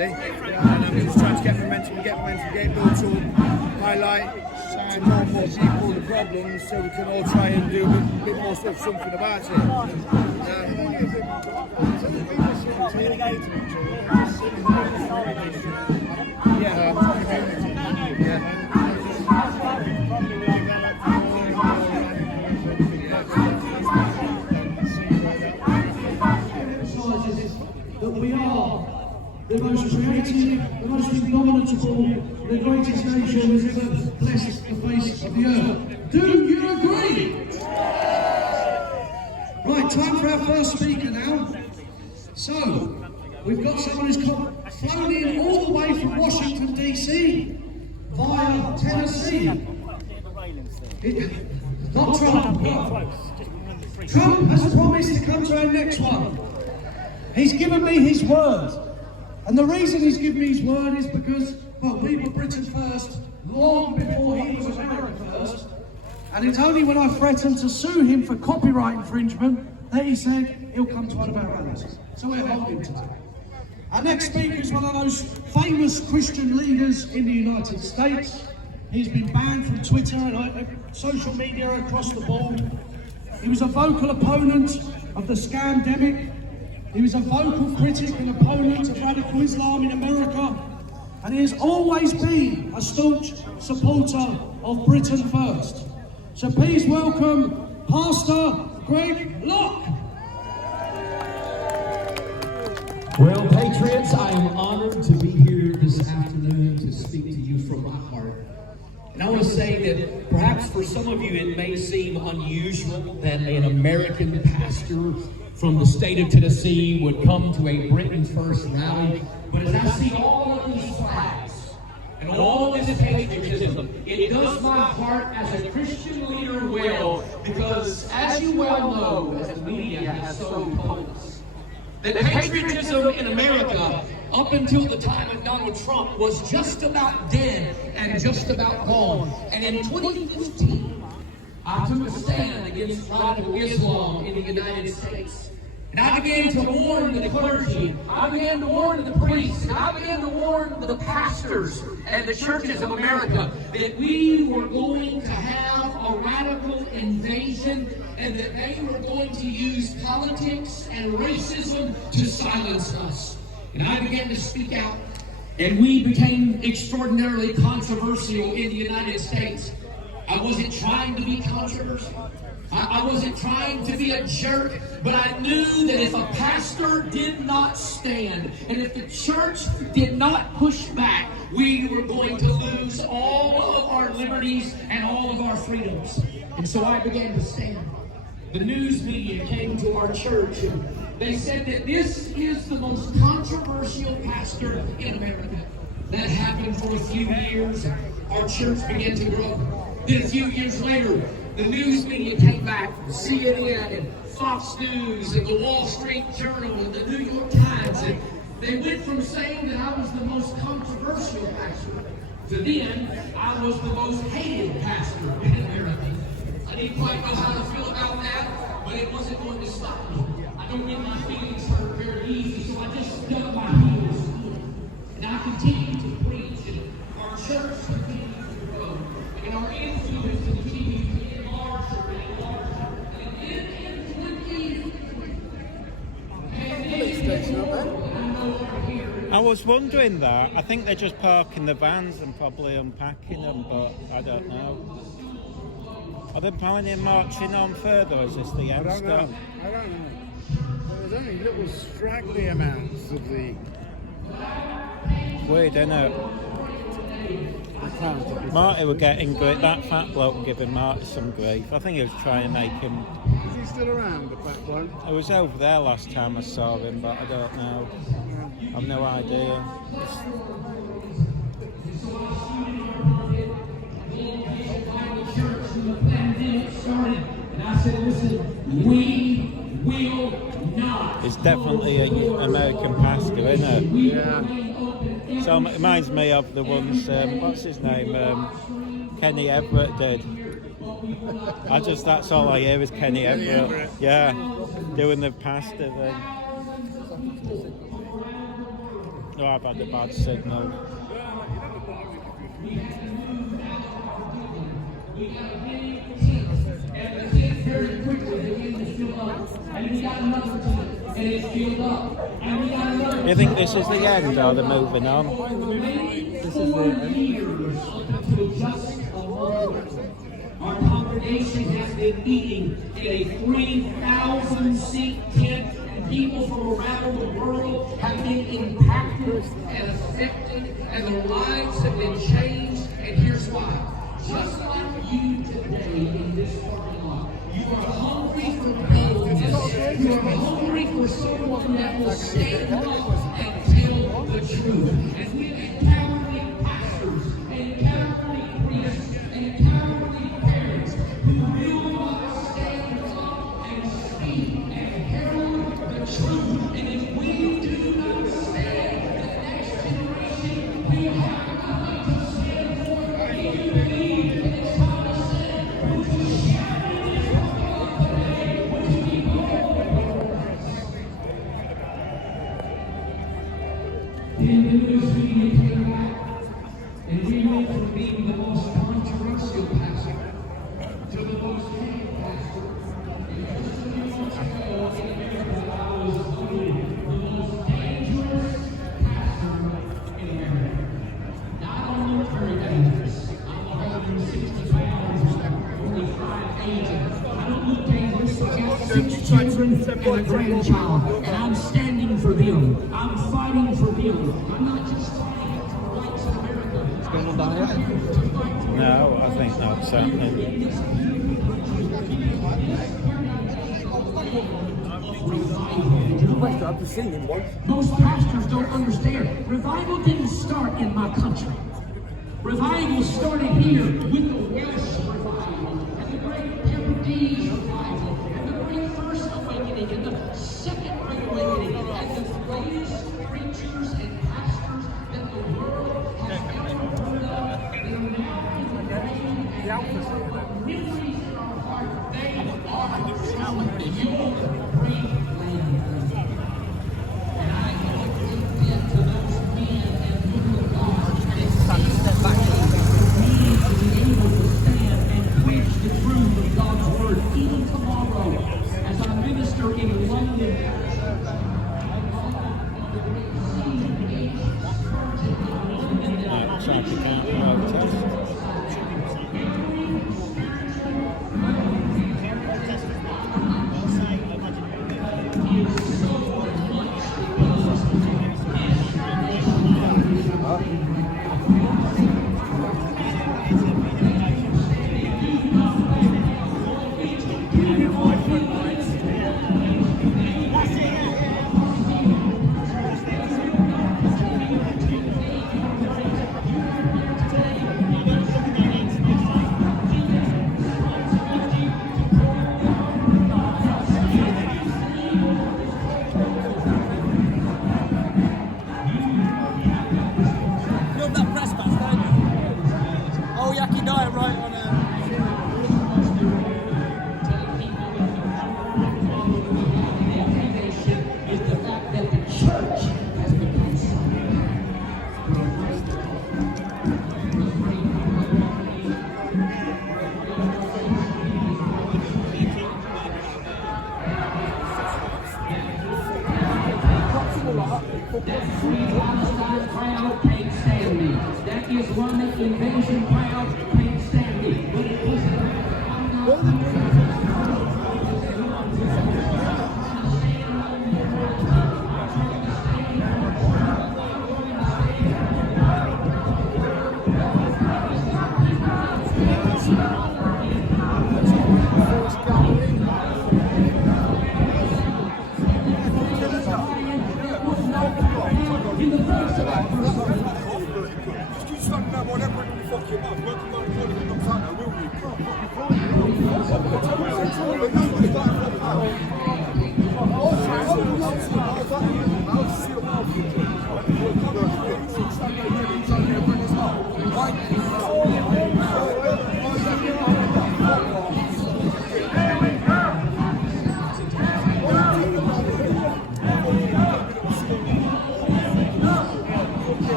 And I'm just trying to get momentum, get built to highlight to more and more people the problems, so we can all try and do a bit more stuff, something about it. That we are the most creative, the most indomitable, the greatest nation that's ever blessed the face of the earth. Do you agree? Right, time for our first speaker now. So, we've got someone who's flown in all the way from Washington DC via Tennessee. Not Trump. Trump has promised to come to our next one. He's given me his word. And the reason he's given me his word is because, well, we were Britain first long before he was America first. And it's only when I threatened to sue him for copyright infringement that he said he'll come to one of our rallies. So we're holding to that. Our next speaker is one of those famous Christian leaders in the United States. He's been banned from Twitter and social media across the board. He was a vocal opponent of the scamdemic. He was a vocal critic and opponent of radical Islam in America, and he has always been a staunch supporter of Britain First. So please welcome Pastor Greg Locke. Well, Patriots, I am honored to be here this afternoon to speak to you from my heart. And I want to say that perhaps for some of you it may seem unusual that an American pastor from the state of Tennessee would come to a Britain First rally. But as I see all of these flags and all this patriotism, it does my heart as a Christian leader well, because as you well know, as the media has so told us, that patriotism in America, up until the time of Donald Trump, was just about dead and just about gone. And in 2015, I took a stand against radical Islam in the United States. And I began to warn the clergy, I began to warn the priests, and I began to warn the pastors and the churches of America that we were going to have a radical invasion and that they were going to use politics and racism to silence us. And I began to speak out, and we became extraordinarily controversial in the United States. I wasn't trying to be controversial. I wasn't trying to be a jerk, but I knew that if a pastor did not stand and if the church did not push back, we were going to lose all of our liberties and all of our freedoms. And so I began to stand. The news media came to our church and they said that this is the most controversial pastor in America. That happened for a few years. Our church began to grow. Then a few years later, the news media came back, CNN and Fox News and the Wall Street Journal and the New York Times, and they went from saying that I was the most controversial pastor to then I was the most hated pastor in America. I didn't quite know how to feel about that, but it wasn't going to stop me. I don't get my feelings hurt very easy, so I just dug my heels in. And I continued to preach, and our church continued to grow, and our influence continued to get larger and larger. And then in 20, I was wondering that. I think they're just parking the vans and probably unpacking them, but I don't know. Are they planning on marching on further? Is this the end stop? I don't know. There's only little straggly amounts of the... Weird, isn't it? Marty were getting great. That fat bloke was giving Marty some grief. I think he was trying to make him... Is he still around, the fat bloke? I was over there last time I saw him, but I don't know. I've no idea. It's definitely an American pastor, isn't it? Yeah. So it reminds me of the ones, what's his name, Kenny Everett did. That's all I hear is Kenny Everett. Yeah, doing the pastor thing. No, I've had a bad signal. Very quickly begin to fill up, and we got another team, and it's filled up, and we got another. You think this is the end, or they're moving on? This is 4 years until just a moment. Our congregation has been meeting in a 3,000-seat tent, and people from around the world have been impacted and affected, and their lives have been changed. And here's why. Just like you today in this parking lot, you are hungry for boldness. You are hungry for someone that will stand up and tell the truth. And we've encountered pastors, and encountered priests, and encountered parents who will not stand up and speak and herald the truth. And if we do not stand, the next generation will have nothing to stand for. If you believe that it's time to stand, would you shout in this world today? Would you be bold? 10 minutes we came back, and we went from being the most controversial pastor to the most hated pastor. And just a few months ago in America, I was voted the most dangerous pastor in America. Now, I don't look very dangerous. I'm 160 pounds, only 5'8". I don't look dangerous. I got 6 children and a grandchild, and I'm standing for them. I'm fighting for them. I'm not just fighting for rights in America. No, I think that's happening. Most pastors don't understand. Revival didn't start in my country. Revival started here with the Welsh revival, and the great Hebrides revival, and the great First Awakening, and the Second Great Awakening, and the greatest preachers and pastors that the world has ever heard of. They are now in the reign and memories in our heart. They are telling your great land. And I give a great debt to those men and women of God that stand back to be able to stand and preach the truth of God's word. Even tomorrow, as I minister in London, Traffic out protest. Palestine crowd can't stand me. That Islamic invasion crowd can't stand me. But it was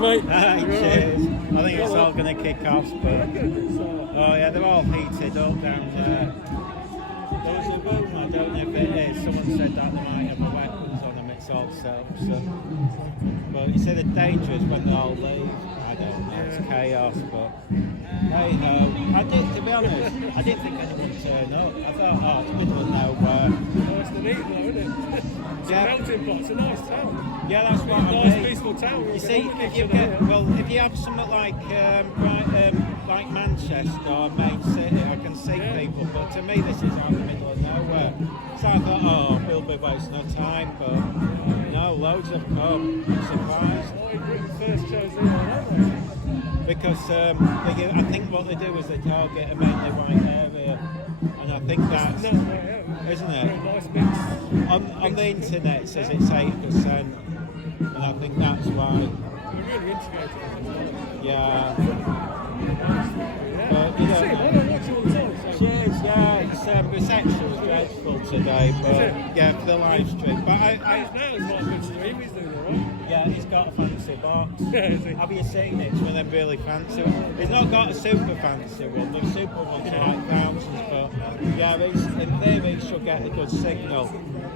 mate. Cheers. I think it's all going to kick off, but oh yeah, they're all heated up down there. Those are both, I don't know if it is. Someone said that they might have the weapons on them. It's all set up. So, but you say the danger is when they all leave. I don't know. It's chaos, but hey ho. To be honest, I didn't think anyone would turn up. I thought, oh, it's middle of nowhere. Oh, it's Nuneaton, though, isn't it? It's Yeah. a melting pot. It's a nice town. Yeah, that's what I mean. Nice, peaceful town. You see, if you have something like like Manchester or Main City, I can see people, but to me this is out in the middle of nowhere. So I thought, oh, we'll be wasting our time, but no, No, loads have come. I'm surprised. Oh, Britain first chose Iran, aren't Because I think what they do is they target a mainly white area. And I think that's, they? No, yeah. isn't Very it? nice mix. On the internet it says it's 8%. And I think that's why. We're really integrated. Yeah. Yeah. But, you See, I know, don't watch it all the time. So. cheers, yeah, it's actually dreadful today, but yeah, for the live stream. But He's now quite a good stream, he's doing alright. yeah, he's got a fancy box. Yeah, is he? Have you seen it? It's one of them really fancy ones. He's not got a super fancy one. The super ones are like thousands, but yeah, in theory he should get a good signal.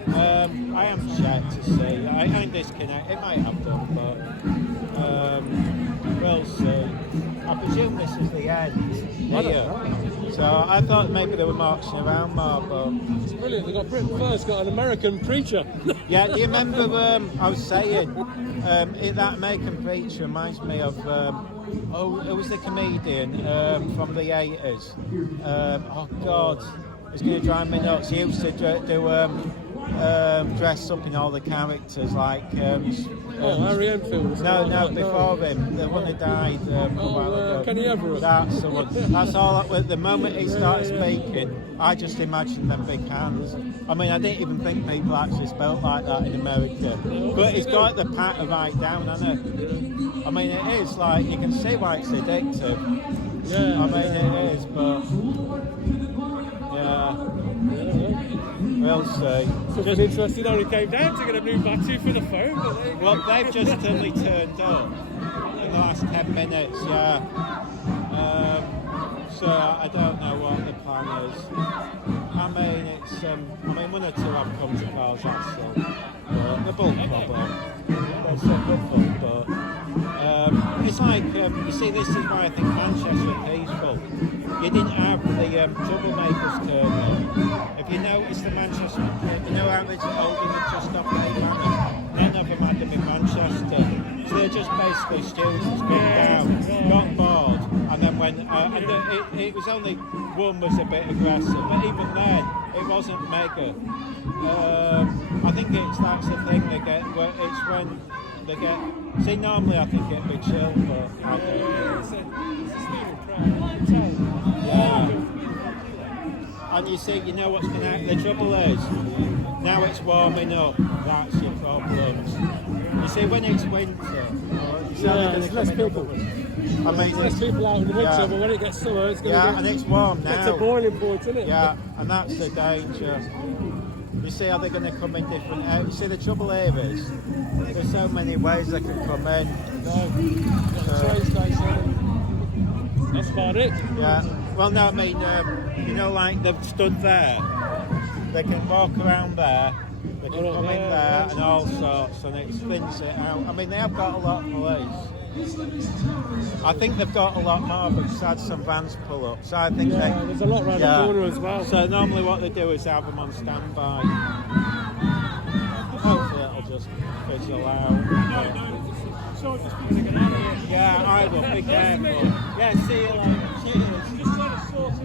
I am checked to see. I ain't disconnect. It might have done, but we'll see. I presume this is the end here. So I thought maybe they were marching around more, but It's brilliant. They've got Britain first, got an American preacher. yeah. Do you remember? I was saying that American preacher reminds me of. It was the comedian from the 80s. Oh God, it's going to drive me nuts. He used to do dress up in all the characters like. Harry Enfield. No, before him, the one who died a while ago. Kenny Everett. That's the one. That's all. The moment he started speaking, I just imagined them big hands. I mean, I didn't even think people actually spelt like that in America. But it's got the patter right down, hasn't it? I mean, it is like you can see why it's addictive. Yeah. I mean, it is, but yeah. We'll see. Something interesting only came down to get a new battery for the phone. But there you go. Well, they've just only turned up in the last 10 minutes, yeah. So I don't know what the plan is. I mean, it's, one or two have come to cars, that's all. The bulk problem. That's a good fun, but it's like, you see, this is why I think Manchester are peaceful. You didn't have the troublemakers turn up. If you notice the Manchester, you know how they're holding them just off the banners? None of them had them in Manchester. So they're just basically students got down, got bored, and then when, it was only one was a bit aggressive, but even then, it wasn't mega. I think that's the thing they get, it's when they get, see normally I think it'd be chill, but I don't know. It's a steaming crowd. Yeah. And you see, you know what's going to happen. The trouble is, now it's warming up. That's your problems. You see, when it's winter, There's less people. I mean, There's less people out in the winter, yeah. but when it gets summer, it's going to Yeah, and it's warm now. It's a boiling point, isn't it? Yeah, and that's the danger. You see how they're going to come in different areas. You see, the trouble here is, there's so many ways they can come in. Train station. That's about it. Yeah. Well, no, I mean, you know, like they've stood there. They can walk around there. They can come in there and all sorts, and it spins it out. I mean, they have got a lot of police. I think they've got a lot more, but just had some vans pull up. So I think there's a lot around the corner as well. So normally what they do is have them on standby. Hopefully it'll just fizzle out. Yeah, I will. Be careful. Yeah, see you later. Cheers. Just trying to sort it.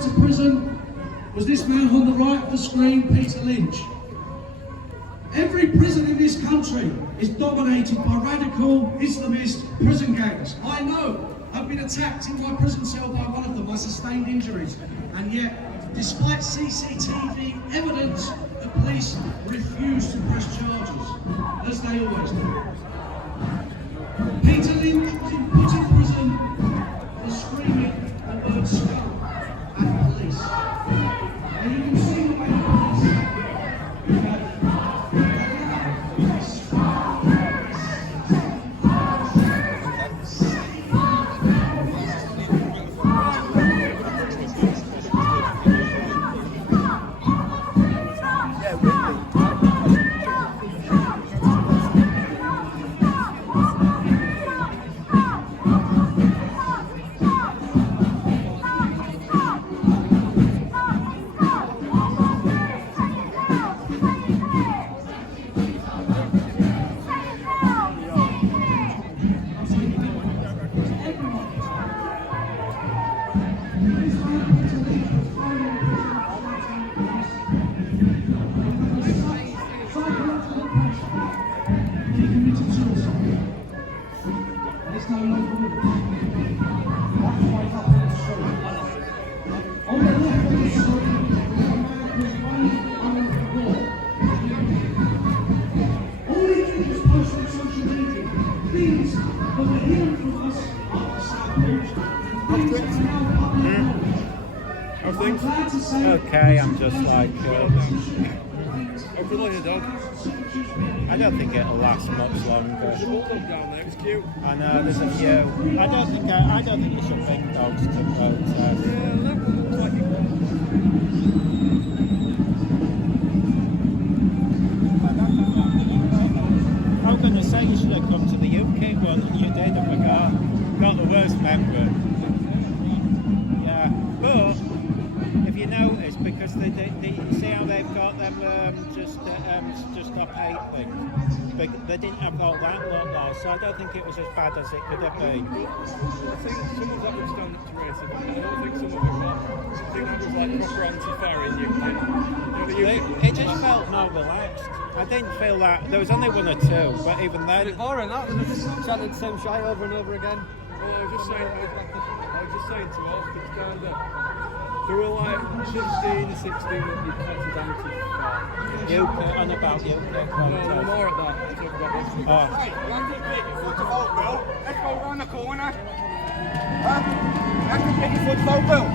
sent to prison was this man on the right of the screen, Peter Lynch. Every prison in this country is dominated by radical Islamist prison gangs. I know. I've been attacked in my prison cell by one of them. I sustained injuries. And yet, despite CCTV evidence, the police refuse to press charges, as they always do. Peter Lynch was put in prison for screaming the word scum at the police. And you can see the way the police Okay, I'm just like. I'm feeling a dog. I don't think it'll last much longer. There's a bulldog down there, it's cute. I know there's a few. I don't think you should bring dogs to protests. Yeah, that one looks like it. I was going to say you should have come to the UK one, and you did. I forgot. Not the worst member. Yeah, but if you notice, because they see how they've got them just stop hate things. They didn't have all that lot there, so I don't think it was as bad as it could have been. I think some of that would stand up to racism, but I don't think some of it was. I think that was like proper Antifa in the UK. It just felt more relaxed. I didn't feel that. There was only one or two, but even then. Boring, that was just chanting the same shit over and over again. Well, I was just saying to us, it's kind of. There were like 15 or 16 that you catch Antifa. UK, on about UK. No, more at that. Talk about this. Oh. Hey, you want to take your foot to vote, Bill? Let's go round the corner. Let's go take your foot to vote, Bill.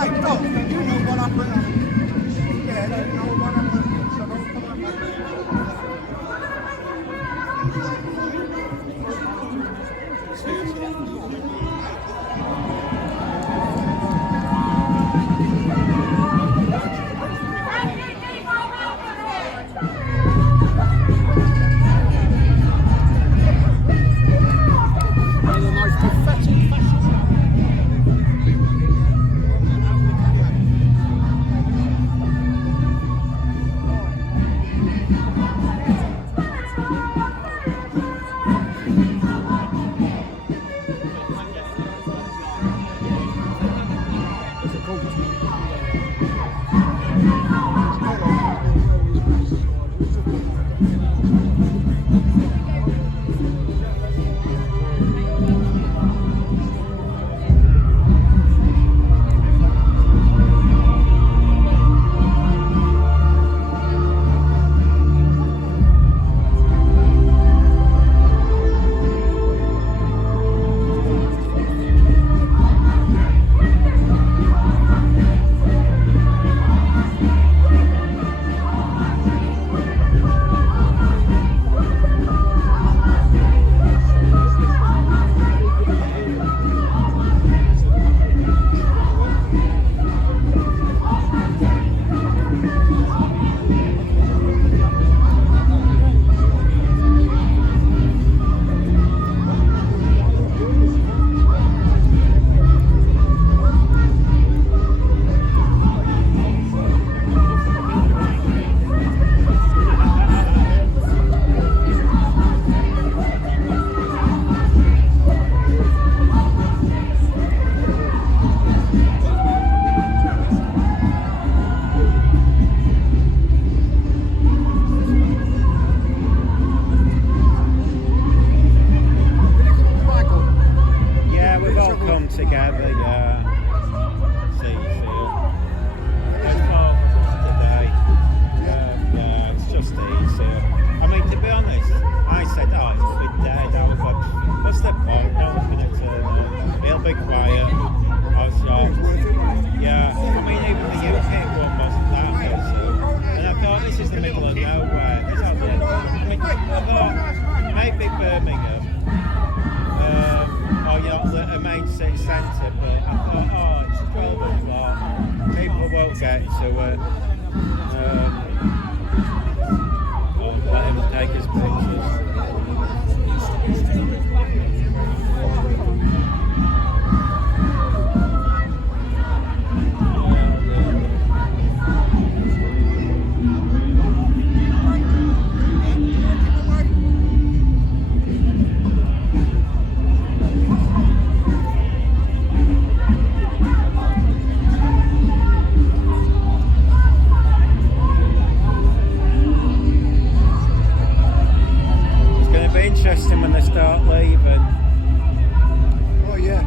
Hey, Doc, you know what happened. Yeah, you know what happened. So don't come on, man. Birmingham, or a main city centre, but I thought, it's 12 o'clock, people won't get to it. Let him take his pictures. Interesting when they start leaving. Oh yeah.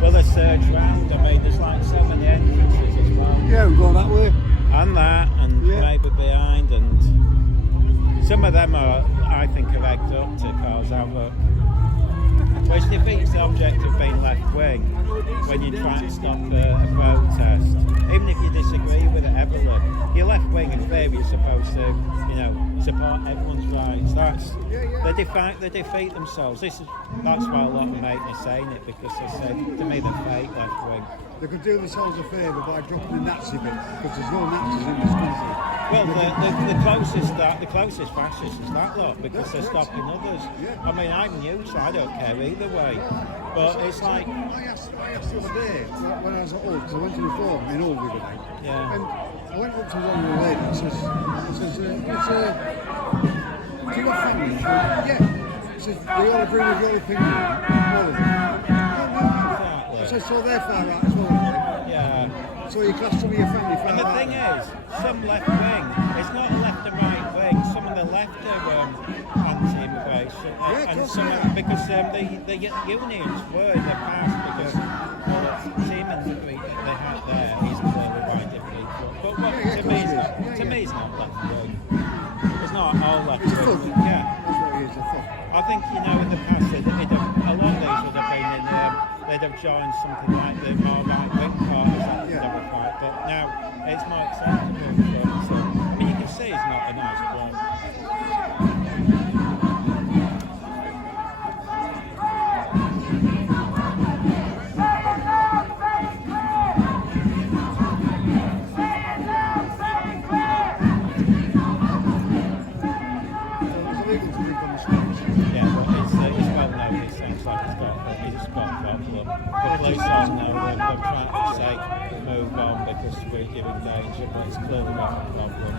Will they surge round? I mean, there's like so many entrances as well. Yeah, we go that way. And that, and maybe behind, and some of them are, I think, are egged up to cause havoc. Which defeats the object of being left wing when you try to stop a protest. Even if you disagree with it heavily, you're left wing in theory, you're supposed to, support everyone's rights. They defeat themselves. That's why a lot of them hate me saying it, because they say to me they're fake left wing. They could do themselves a favour by dropping the Nazi bit, because there's no Nazis in this country. Well, the closest fascists is that lot, because they're stopping others. I mean, I'm neutral, I don't care either way. But it's like... I asked the other day, when I was at Hull, because I went to the forum in Hull the other night, Yeah. and I went up to one of the ladies and says, do you have family? She went, yeah. She says, do you all agree with your opinion? No. I said, so they're far right as well. Yeah. So you class some of your family far And the right. thing is, some left wing, it's not a left and right wing, some of the left are anti-immigration, and some because the unions were in the past, because the team and the they had there is clearly right different. But to me, it's not left wing. It's not all left It's a wing. fuck. Yeah. That's what it is, a fuck. I think, in the past, a lot of these would have been in, they'd have joined something like the more right-wing parties that would have a fight, but now it's more acceptable. So, I mean, you can see it's not a nice place. Yeah, but it's well known these things, like it's got a problem. The police all know they're trying to say move on because we're giving danger, but it's clearly got a problem.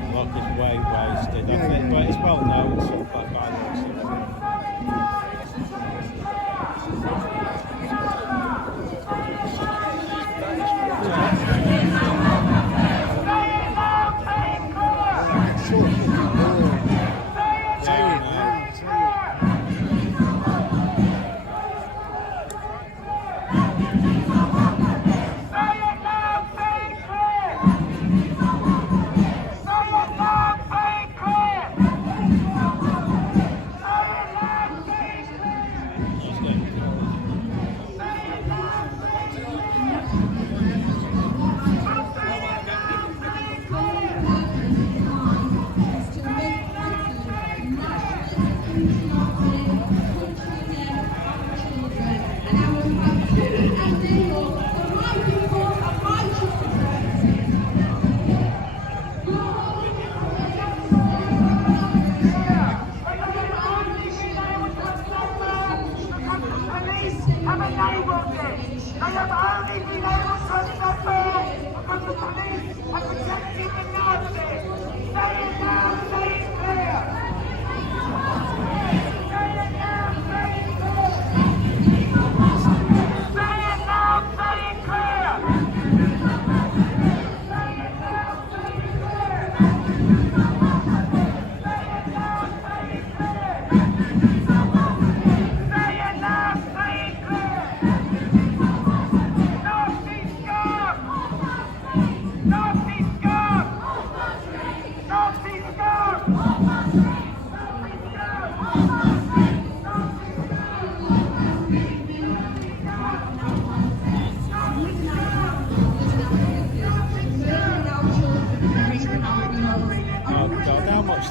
The lock is way wasted, I think, but it's well known, so by looks of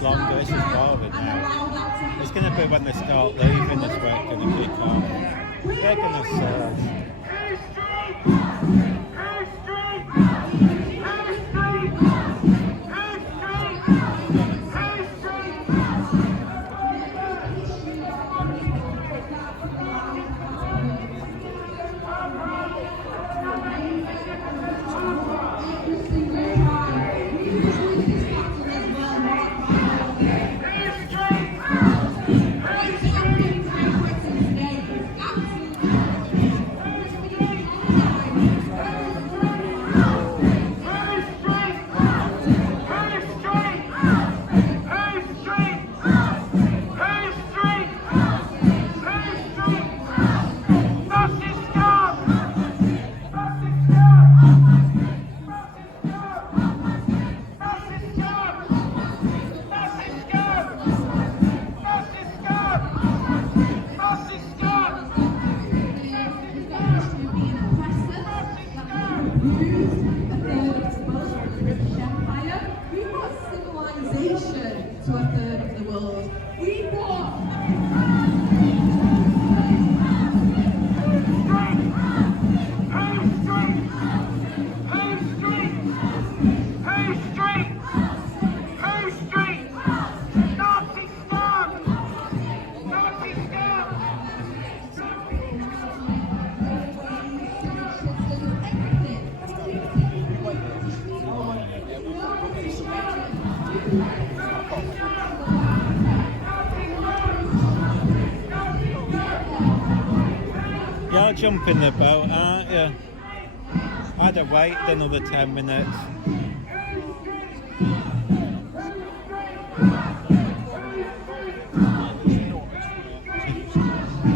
much longer. This is boring now. It's going to be when they start leaving this where it's going to kick off. They're going to surge. To a third of the world. We brought You're jumping the boat, aren't you? I'd have waited another 10 minutes.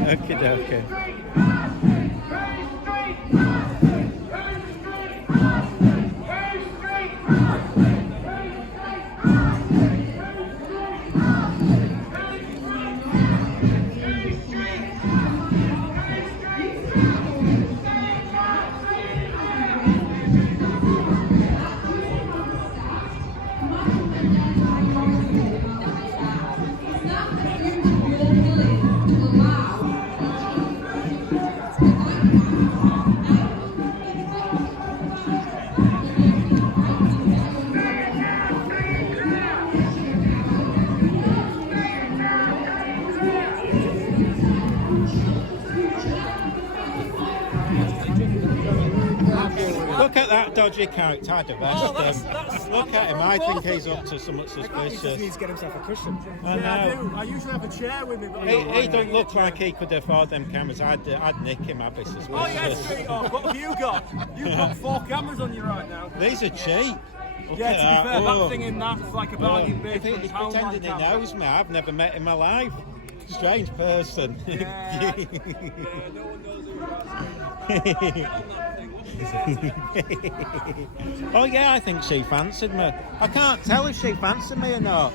Okie dokie. Look at that dodgy character, I'd arrest him. Look at him, I think he's up to something He just suspicious. needs to get himself a cushion. I know. I usually have a chair with me. But He don't look like he could afford them cameras. I'd nick him, I'd be suspicious. Oh yeah, sweetheart. What have you got? You've got 4 cameras on you right now. These are cheap. Look Yeah, at to be that. fair, Oh. that thing in that's like a bargain bin. If he's pretending he knows me, I've never met in my life. Strange person. Yeah. No one knows who you are. Oh yeah, I think she fancied me. I can't tell if she fancied me or not.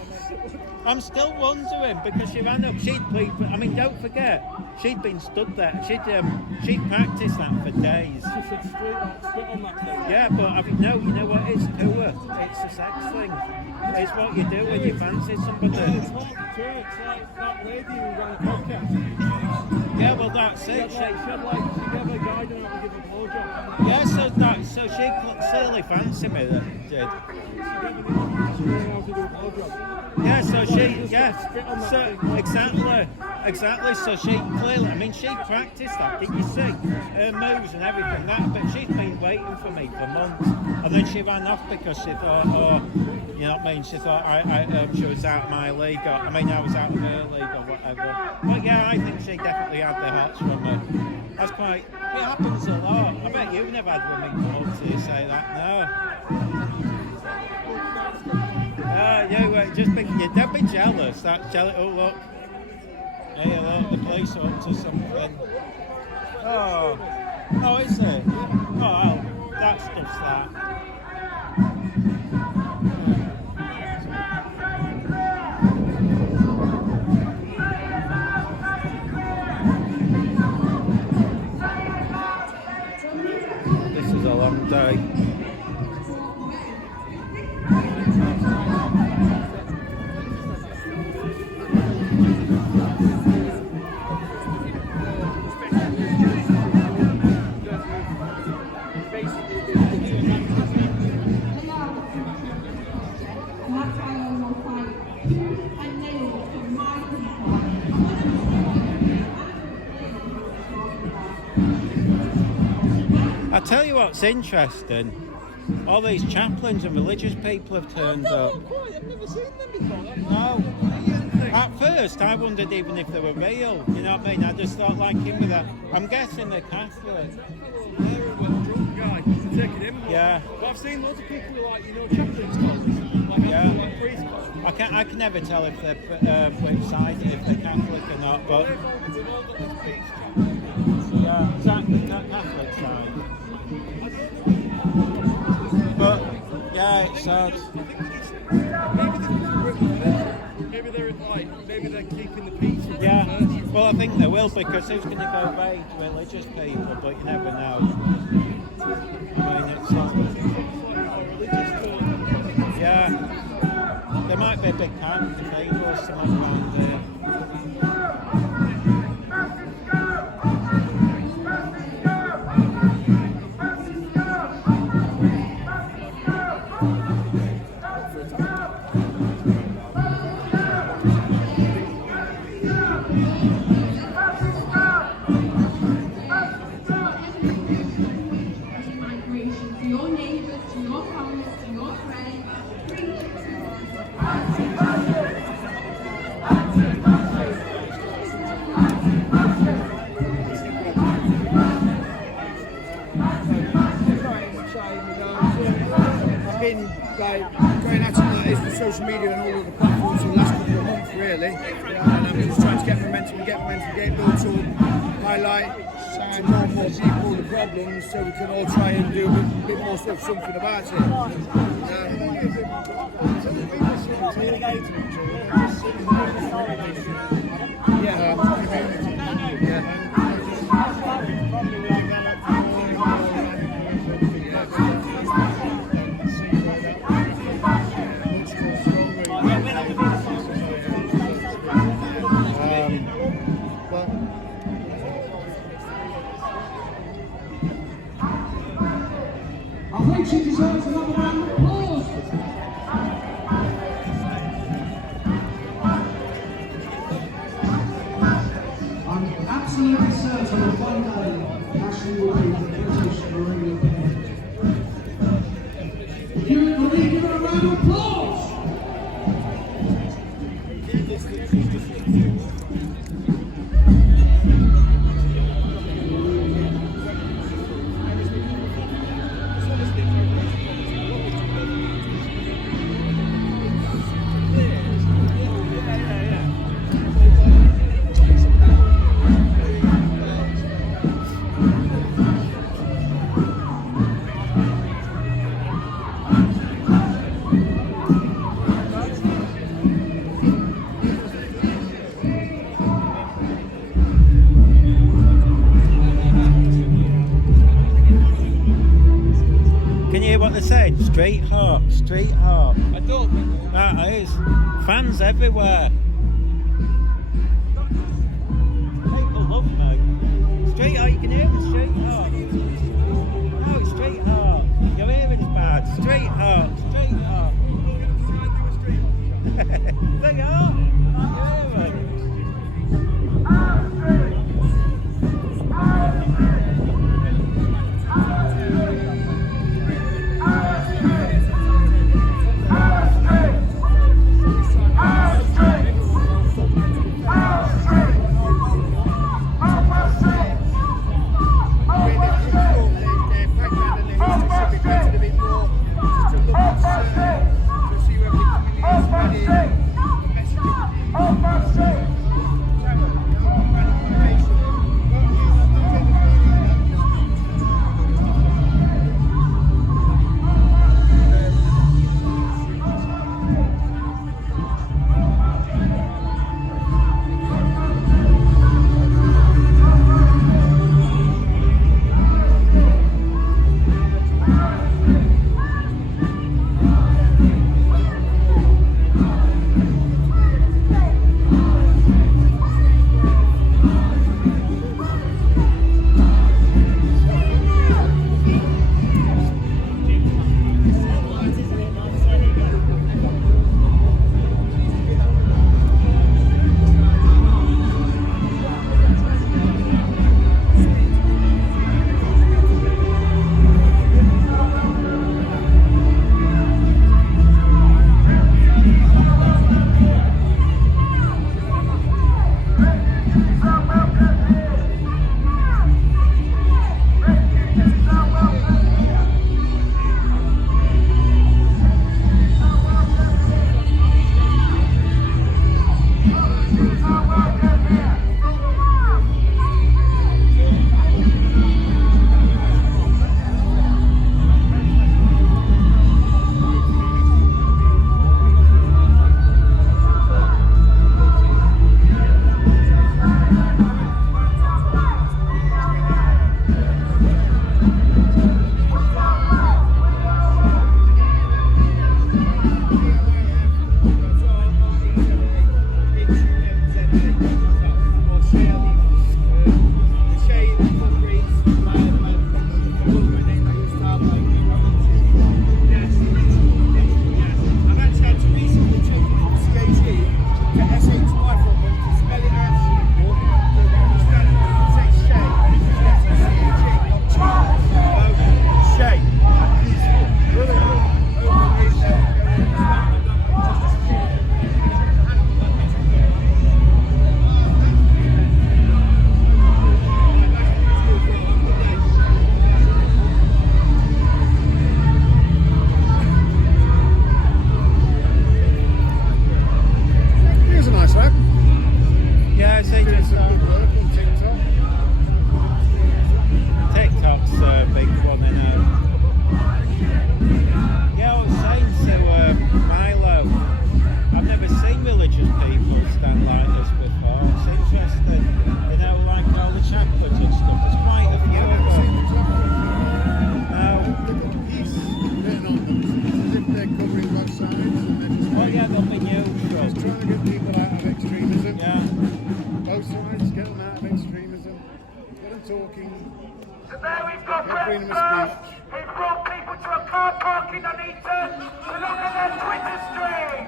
I'm still wondering because she ran up. She'd played. I mean, don't forget, she'd been stood there. She'd practiced that for days. She should spit on that thing. Yeah, but no, you know what? It's to her. It's a sex thing. It's what you do when you fancy somebody. It's not true. It's like that lady who ran a podcast. Yeah, well that's it. She gave a guide on how to give a blowjob. Yeah, so she clearly fancied me. That did. She gave an instruction on how to do a blowjob. Yeah, so exactly. So she clearly, I mean, she practiced that. Did you see her moves and everything? But she's been waiting for me for months, and then she ran off because she thought, you know what I mean? She thought she was out of my league. I was out of her league or whatever. But yeah, I think she definitely had the hots from me. That's quite. It happens a lot. I bet you've never had women come up to you say that. No. Don't be jealous. That's jealous. Oh look, hey look, the police are up to something. Oh, is it? Oh, that's just that. This is a long day. tell you what's interesting. All these chaplains and religious people have turned up. I've never seen them before. No. At first, I wondered even if they were real. You know what I mean? I just thought like him with that. I'm guessing they're Catholic. They're a drunk guy taking him. Yeah. But I've seen loads of people who like, chaplains clothes. Like, Yeah. like priest clothes. I can never tell if they're which side, if they're Catholic or not. But They've all got this peace chaplain. yeah, exactly, that Catholic side. But yeah, it's sad. Maybe they're keeping the peace. Yeah, well, I think they will, because who's going to go away to religious people? But you never know. I mean, it's yeah, there might be a big cathedral or something around there. Migration to your neighbors, to your families, to your friends. Bring it to I've been going at it with social media and all of the platforms for the last couple of months, really. And I'm just trying to get momentum, get built up, highlight to more and more people the problems, so we can all try and do a bit more stuff, something about it. I think she deserves another round of applause. I'm absolutely certain that one day Ashley will be the British Marine Corps. If you believe, give her a round of applause. Can you hear what they're saying? Street hawk, street hawk. I don't. That is. Fans everywhere. People love me. Street hawk, you can hear the street hawk. No, it's street hawk. Your hearing's bad. Street hawk, street hawk. They are. I hear it. To see where the community is ready. talking, So there we've got freedom of Brett speech. who brought people to a car park in Nuneaton to look at their Twitter stream.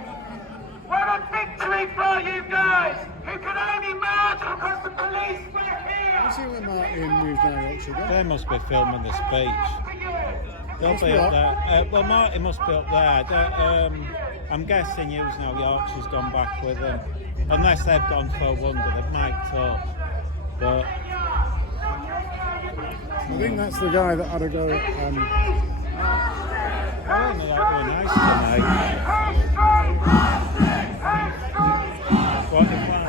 What a victory for you guys, who could only march because the police were here. You see what Martin News Now Yorkshire got? They must be filming the speech. They'll Must be be up up. there. Well, Martin must be up there. I'm guessing News Now Yorkshire's gone back with them. Unless they've gone for a wonder, they've mic'd up. But I think that's the guy that had a go at that were nice tonight. What do you want?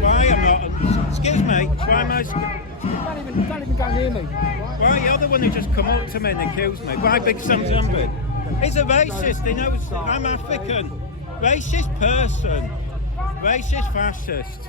Why am I? Excuse me. Why am I? You can't even go near me. Why you're the one who just come up to me and accused me? Why big something on me? He's a racist. He knows I'm African. Racist person. Racist fascist.